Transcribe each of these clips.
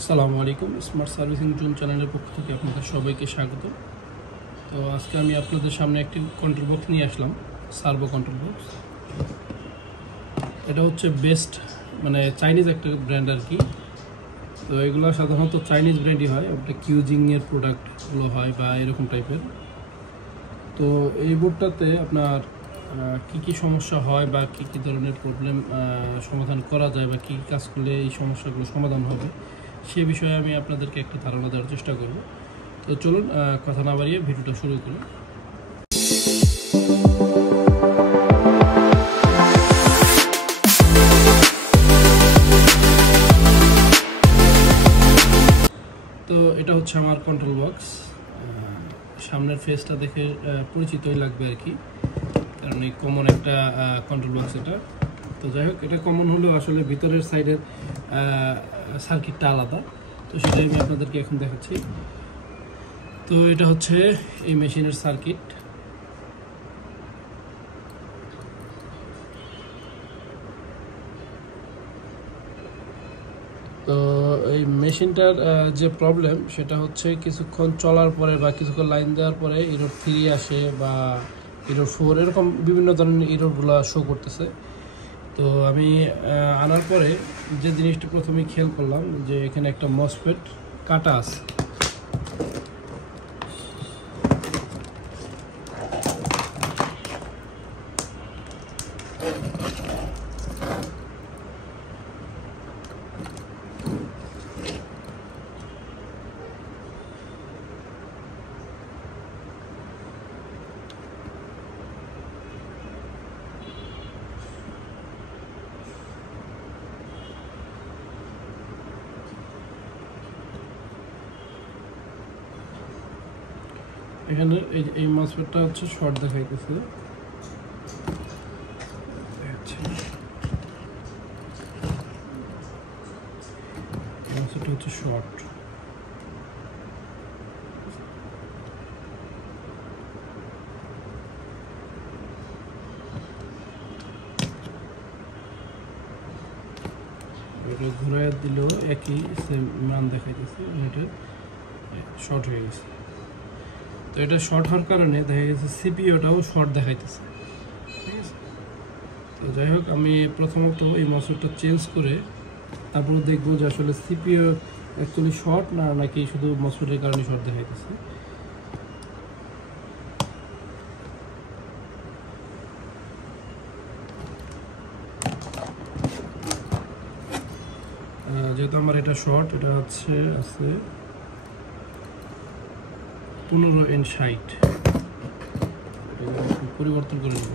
আসসালামু আলাইকুম। Smart servicing zone চ্যানেলের পক্ষ থেকে আপনাদের সবাইকে স্বাগত। তো আজকে আমি আপনাদের সামনে একটি কন্ট্রোল বক্স নিয়ে আসলাম, সার্ভো কন্ট্রোল বক্স। এটা হচ্ছে বেস্ট, মানে চাইনিজ একটা ব্র্যান্ড আর কি। তো এগুলো সাধারণত চাইনিজ ব্র্যান্ডই হয়, ওটা কিউজিংয়ের প্রোডাক্টগুলো হয় বা এরকম টাইপের। তো এই বোর্ডটাতে আপনার কি কি সমস্যা হয় বা কি কি ধরনের প্রবলেম সমাধান করা যায় বা কী কাজ করলে এই সমস্যাগুলো সমাধান হবে, সে বিষয়ে আমি আপনাদেরকে একটা ধারণা দেওয়ার চেষ্টা করব। তো চলুন কথা না বাড়িয়ে ভিডিওটা শুরু করি। তো এটা হচ্ছে আমার কন্ট্রোল বক্স। সামনের ফেসটা দেখে পরিচিতই লাগবে আর কি, কারণ এই কমন একটা কন্ট্রোল বক্স এটা। তো যাই হোক, এটা কমন হলেও আসলে ভিতরের সাইডের সার্কিটটা আলাদা, তো সেটাই আমি আপনাদেরকে এখন দেখাচ্ছি। তো এটা হচ্ছে এই মেশিনের সার্কিট। তো এই মেশিনটার যে প্রবলেম সেটা হচ্ছে কিছুক্ষণ চলার পরে বা কিছুক্ষণ লাইন দেওয়ার পরে ইরোর 3 আসে বা ইরোর 4, এরকম বিভিন্ন ধরনের ইরোরগুলো শো করতেছে। তো আমি আনার পরে যে জিনিসটা প্রথমে খেয়াল করলাম যে এখানে একটা মসফেট কাটা আছে। এখানে এই মসফেটটা হচ্ছে শর্ট দেখাইতেছে। মসফেটটা হচ্ছে শর্ট। ঘুরাইয়া দিলেও একই সেম মান দেখাইতেছে, এটা শর্ট হয়ে গেছে। তো এটা শর্ট হওয়ার কারণে দেখা গেছে সিপিইউটাও শর্ট দেখাইতেছে, ঠিক আছে। তো যাই হোক, আমি প্রথমত এই মসফেটটা চেঞ্জ করে তারপরে দেখবো যে আসলে সিপিইউ অ্যাকচুয়ালি শর্ট নাকি শুধু মসফেটের কারণে শর্ট দেখাইতেছে। যেহেতু আমার এটা শর্ট, এটা হচ্ছে আছে 15N60, পরিবর্তন করে নেব।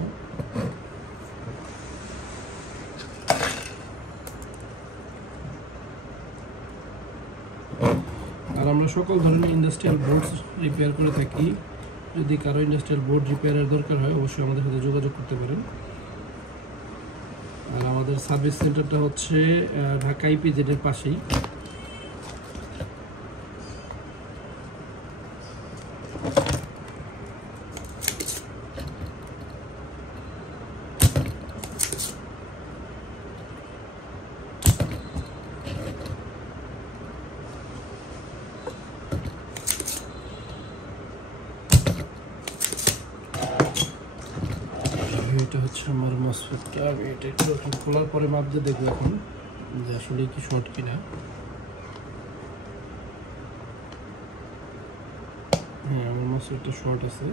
আর আমরা সকল ধরনের ইন্ডাস্ট্রিয়াল বোর্ড রিপেয়ার করে থাকি। যদি কারো ইন্ডাস্ট্রিয়াল বোর্ড রিপেয়ারের দরকার হয় অবশ্যই আমাদের সাথে যোগাযোগ করতে পারেন। আর আমাদের সার্ভিস সেন্টারটা হচ্ছে ঢাকা ইপিজেডের পাশেই। এটা হচ্ছে আমার মসফেটটা। আমি এটা একটু খোলার পরে মাপ দিয়ে দেখবো এখন যে আসলে কি শর্ট কিনা। হ্যাঁ, আমার মসফেটটা শর্ট আছে।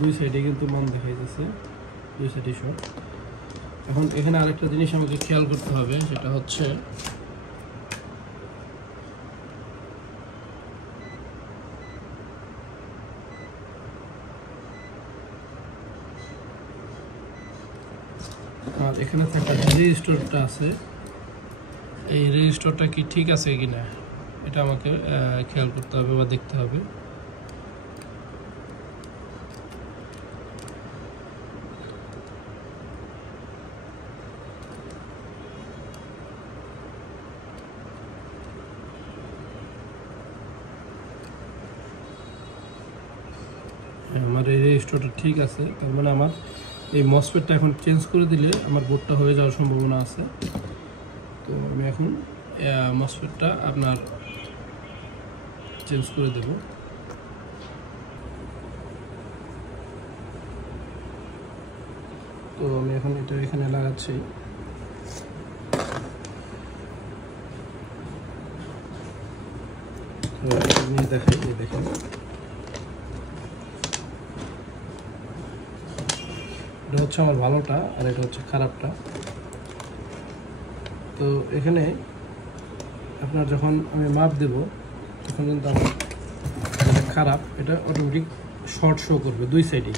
দুই সাইডে কিন্তু মান দেখাইতেছে, দুই সাইডে শর্ট। এখন এখানে আরেকটা জিনিস আমাকে খেয়াল করতে হবে, সেটা হচ্ছে আর এখানে থাকা যে রেজিস্টরটা আছে, এই রেজিস্টরটা কি ঠিক আছে কিনা এটা আমাকে খেয়াল করতে হবে বা দেখতে হবে। আমার এই রেজিস্টরটা ঠিক আছে, তার মানে আমার এই মসফেটটা এখন চেঞ্জ করে দিলে আমার বোর্ডটা হয়ে যাওয়ার সম্ভাবনা আছে। তো আমি এখন মসফেটটা আপনার চেঞ্জ করে দেব। তো আমি এখন এটা এখানে লাগাচ্ছি। দেখাই, দেখেন এটা হচ্ছে আমার ভালোটা আর এটা হচ্ছে খারাপটা। তো এখানে আপনার যখন আমি মাপ দেব তখন কিন্তু আমার খারাপ, এটা অটোমেটিক শর্ট শো করবে দুই সাইডেই।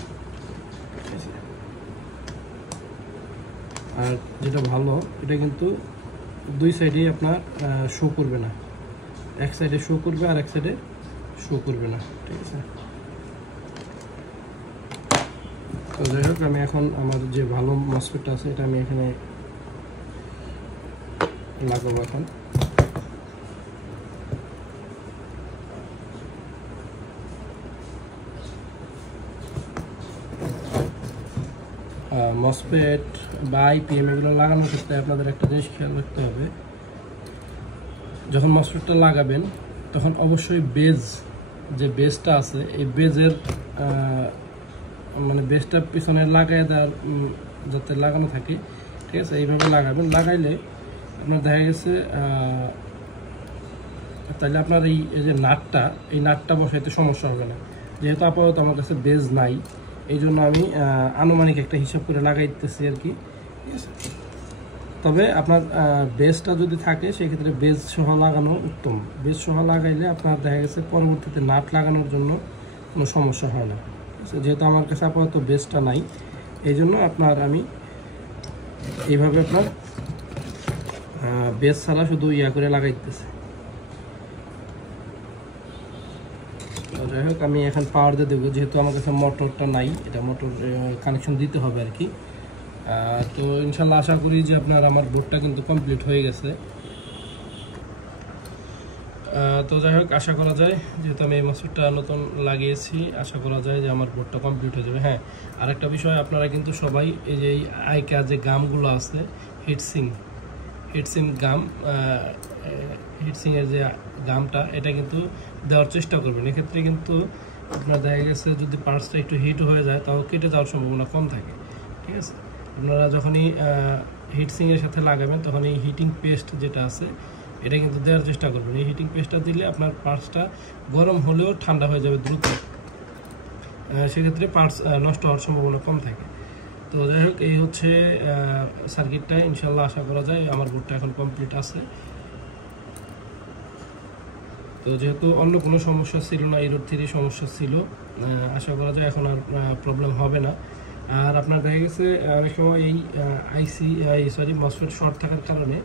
আর যেটা ভালো এটা কিন্তু দুই সাইডেই আপনার শো করবে না, এক সাইডে শো করবে আর এক সাইডে শো করবে না, ঠিক আছে। তো যাই হোক আমি এখন আমার যে ভালো মসফেটটা আছে এটা আমি এখানে লাগাবো। এখন মসফেট বা আইপিএম এগুলো লাগানোর ক্ষেত্রে আপনাদের একটা জিনিস খেয়াল রাখতে হবে, যখন মসফেটটা লাগাবেন তখন অবশ্যই বেজ যে বেজটা আছে এই বেজের মানে বেজটা পিছনে লাগাই দেওয়ার যাতে লাগানো থাকে, ঠিক আছে। এইভাবে লাগাবেন, লাগাইলে আপনার দেখা গেছে তাহলে আপনার এই যে নাটটা, এই নাটটা বসাইতে সমস্যা হবে না। যেহেতু আপাতত আমার কাছে বেজ নাই, এই জন্য আমি আনুমানিক একটা হিসাব করে লাগাইতেছি আর কি, ঠিক আছে। তবে আপনার বেজটা যদি থাকে সেক্ষেত্রে বেজ সহ লাগানো উত্তম। বেজ সহ লাগাইলে আপনার দেখা গেছে পরবর্তীতে নাট লাগানোর জন্য কোনো সমস্যা হয় না। যেহেতু আমার কাছে আপাতত বেজটা নাই, এই জন্য আপনার আমি এইভাবে আপনার বেজ ছাড়া শুধু ইয়া করে লাগাইতেছি। যাই হোক আমি এখন পাওয়ার দিয়ে দেবো, যেহেতু আমার কাছে মোটরটা নাই, এটা মোটর কানেকশন দিতে হবে আর কি। তো ইনশাল্লাহ আশা করি যে আপনার আমার বোর্ডটা কিন্তু কমপ্লিট হয়ে গেছে। তো যাই হোক আশা করা যায়, যেহেতু আমি এই মসফেটটা নতুন লাগিয়েছি, আশা করা যায় যে আমার বোর্ডটা কমপ্লিট হয়ে যাবে। হ্যাঁ, আরেকটা বিষয়, আপনারা কিন্তু সবাই এই যে আইকা যে গামগুলো আছে, হিটসিং গাম, হিটসিংয়ের যে গামটা, এটা কিন্তু দেওয়ার চেষ্টা করবেন। এক্ষেত্রে কিন্তু আপনার দেখা গেছে যদি পার্টসটা একটু হিট হয়ে যায় তাও কেটে যাওয়ার সম্ভাবনা কম থাকে, ঠিক আছে। আপনারা যখনই হিটসিংয়ের সাথে লাগাবেন তখন এই হিটিং পেস্ট যেটা আছে এটা কিন্তু দেওয়ার চেষ্টা করবেন। এই হিটিং পেস্টটা দিলে আপনার পার্টসটা গরম হলেও ঠান্ডা হয়ে যাবে দ্রুত, সেক্ষেত্রে পার্টস নষ্ট হওয়ার সম্ভাবনা কম থাকে। তো যাই হোক এই হচ্ছে সার্কিটটা। ইনশাল্লাহ আশা করা যায় আমার বোর্ডটা এখন কমপ্লিট আছে। তো যেহেতু অন্য কোনো সমস্যা ছিল না, এরোর 3 সমস্যা ছিল, আশা করা যায় এখন আর প্রবলেম হবে না। আর আপনার দেখা গেছে অনেক সময় এই মসফেট শর্ট থাকার কারণে,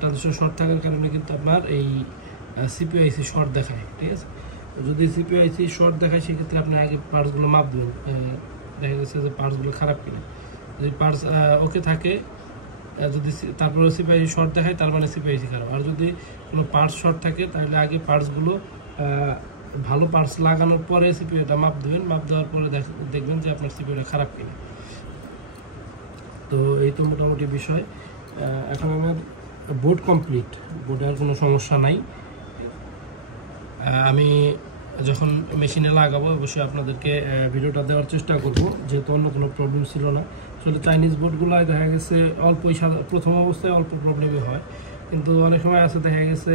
ট্রানজিস্টর শর্ট থাকার কারণে কিন্তু আপনার এই সিপিআইসি শর্ট দেখায়, ঠিক আছে। যদি সিপিআইসি শর্ট দেখায় সেক্ষেত্রে আপনি আগে পার্টসগুলো মাপ দেবেন, দেখা গেছে যে পার্টসগুলো খারাপ কিনা। যদি পার্টস ওকে থাকে, যদি তারপরে সিপিআইসি শর্ট দেখায় তার মানে সিপিআইসি খারাপ। আর যদি কোনো পার্টস শর্ট থাকে তাহলে আগে পার্টসগুলো ভালো পার্টস লাগানোর পরে সিপিইউটা মাপ দেবেন, মাপ দেওয়ার পরে দেখবেন যে আপনার সিপিইউটা খারাপ কিনা। তো এই তো মোটামুটি বিষয়। এখন আমার বোর্ড কমপ্লিট, বোর্ডে আর কোনো সমস্যা নাই। আমি যখন মেশিনে লাগাবো অবশ্যই আপনাদেরকে ভিডিওটা দেওয়ার চেষ্টা করব, যেহেতু অন্য কোনো প্রবলেম ছিল না। আসলে চাইনিজ বোর্ডগুলো দেখা গেছে অল্পই, প্রথম অবস্থায় অল্প প্রবলেমই হয়, কিন্তু অনেক সময় আছে দেখা গেছে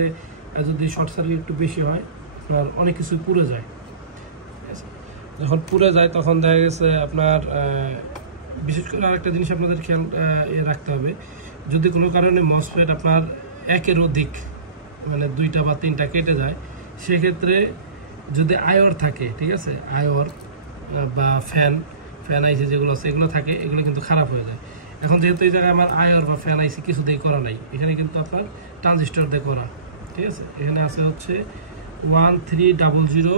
যদি শর্ট সার্কিট একটু বেশি হয় আপনার অনেক কিছু পুড়ে যায়। যখন পুড়ে যায় তখন দেখা গেছে আপনার বিশেষ করে আরেকটা জিনিস আপনাদের খেয়াল রাখতে হবে, যদি কোনো কারণে মসফেট আপনার একের অধিক মানে 2টা বা 3টা কেটে যায়, সেক্ষেত্রে যদি আয়র থাকে, ঠিক আছে, আয়র বা ফ্যান আইসি যেগুলো আছে এগুলো থাকে, এগুলো কিন্তু খারাপ হয়ে যায়। এখন যেহেতু এই জায়গায় আমার আয়র বা ফ্যান আইসি কিছুতেই করা নাই, এখানে কিন্তু আপনার ট্রানজিস্টর দিয়ে করা, ঠিক আছে। এখানে আছে হচ্ছে 1300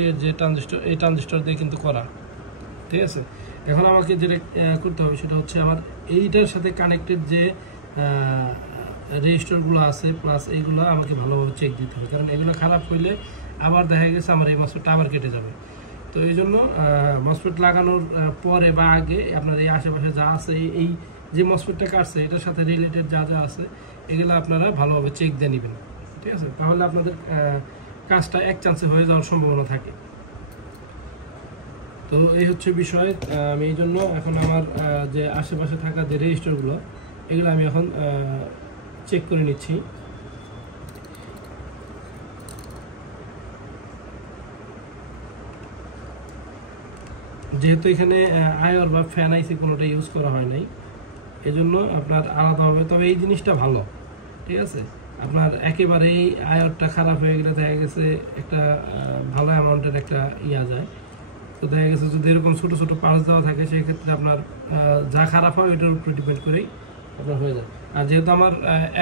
এর যে ট্রানজিস্টর, এই ট্রানজিস্টর দিয়ে কিন্তু করা, ঠিক আছে। এখন আমাকে যেটা করতে হবে সেটা হচ্ছে আমার এইটার সাথে কানেক্টেড যে রেজিস্টারগুলো আছে প্লাস এইগুলো আমাকে ভালোভাবে চেক দিতে হবে, কারণ এগুলো খারাপ হইলে আবার দেখা গেছে আমার এই মসফেটটা আবার কেটে যাবে। তো এই জন্য মসফেট লাগানোর পরে বা আগে আপনার এই আশেপাশে যা আছে এই যে মসফেটটা কাটছে এটার সাথে রিলেটেড যা যা আছে এগুলো আপনারা ভালোভাবে চেক দিয়ে নেবেন, ঠিক আছে? তাহলে আপনাদের কাজটা এক চান্সে হয়ে যাওয়ার সম্ভাবনা থাকে। তো এই হচ্ছে বিষয়। আমি এই জন্য এখন আমার যে আশেপাশে থাকা যে রেজিস্টারগুলো এগুলো আমি এখন চেক করে নিচ্ছি। যেহেতু এখানে আয়র বা ফ্যান আইসি কোনোটা ইউজ করা হয় নাই, এজন্য আপনার আলাদা হবে। তবে এই জিনিসটা ভালো, ঠিক আছে? আপনার একেবারেই আয়রটা খারাপ হয়ে গেলে দেখা গেছে একটা ভালো অ্যামাউন্টের একটা যায়। তো দেখা গেছে যদি এরকম ছোটো ছোটো পার্টস দেওয়া থাকে সেক্ষেত্রে আপনার যা খারাপ হয় ওইটার উপরে ডিপেন্ড করেই আপনার হয়ে যায়। আর যেহেতু আমার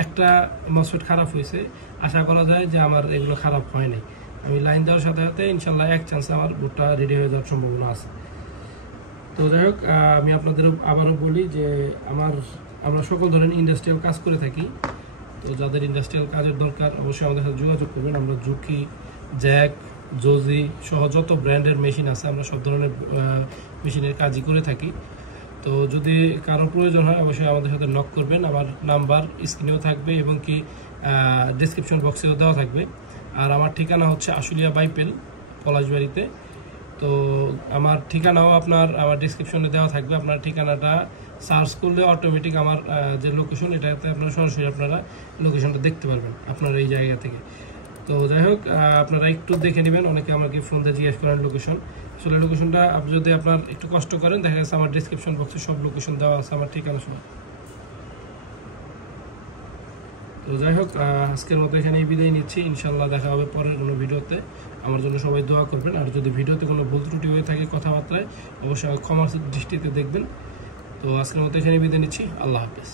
একটা মসফেট খারাপ হয়েছে, আশা করা যায় যে আমার এগুলো খারাপ হয় নাই। আমি লাইন দেওয়ার সাথে সাথে ইনশাল্লাহ এক চান্সে আমার বোর্ডটা রেডি হয়ে যাওয়ার সম্ভাবনা আছে। তো যাই হোক, আমি আপনাদের আবারও বলি যে আমরা সকল ধরনের ইন্ডাস্ট্রিয়াল কাজ করে থাকি। তো যাদের ইন্ডাস্ট্রিয়াল কাজের দরকার অবশ্যই আমাদের সাথে যোগাযোগ করবেন। আমরা জুকি, জ্যাক, জোজি সহ যত ব্র্যান্ডের মেশিন আছে আমরা সব ধরনের মেশিনের কাজই করে থাকি। তো যদি কারো প্রয়োজন হয় অবশ্যই আমাদের সাথে নক করবেন। আমার নাম্বার স্ক্রিনেও থাকবে এবং কি ডেসক্রিপশন বক্সেও দেওয়া থাকবে। আর আমার ঠিকানা হচ্ছে আশুলিয়া বাইপেল, পলাশবাড়িতে। তো আমার ঠিকানাও আমার ডিসক্রিপশনে দেওয়া থাকবে। আপনার ঠিকানাটা সার্চ করলে অটোমেটিক আমার যে লোকেশন এটাতে আপনারা সরাসরি লোকেশনটা দেখতে পারবেন আপনার এই জায়গা থেকে। তো যাই হোক, আপনারা একটু দেখে নেবেন। অনেকে আমাকে ফোন দিয়ে জিজ্ঞেস করেন লোকেশন। আসলে লোকেশনটা যদি আপনার একটু কষ্ট করেন দেখা যাচ্ছে আমার ডিসক্রিপশন বক্সে সব লোকেশন দেওয়া আছে, আমার ঠিকানা সহ। তো যাই হোক, আজকের মতো এখানেই বিদায় নিচ্ছি। ইনশাল্লাহ দেখা হবে পরের কোনো ভিডিওতে। আমার জন্য সবাই দোয়া করবেন। আর যদি ভিডিওতে কোনো ভুল ত্রুটি হয়ে থাকে কথাবার্তায় অবশ্যই ক্ষমার দৃষ্টিতে দেখবেন। তো আজকের মতো এখানেই বিদায় নিচ্ছি। আল্লাহ হাফেজ।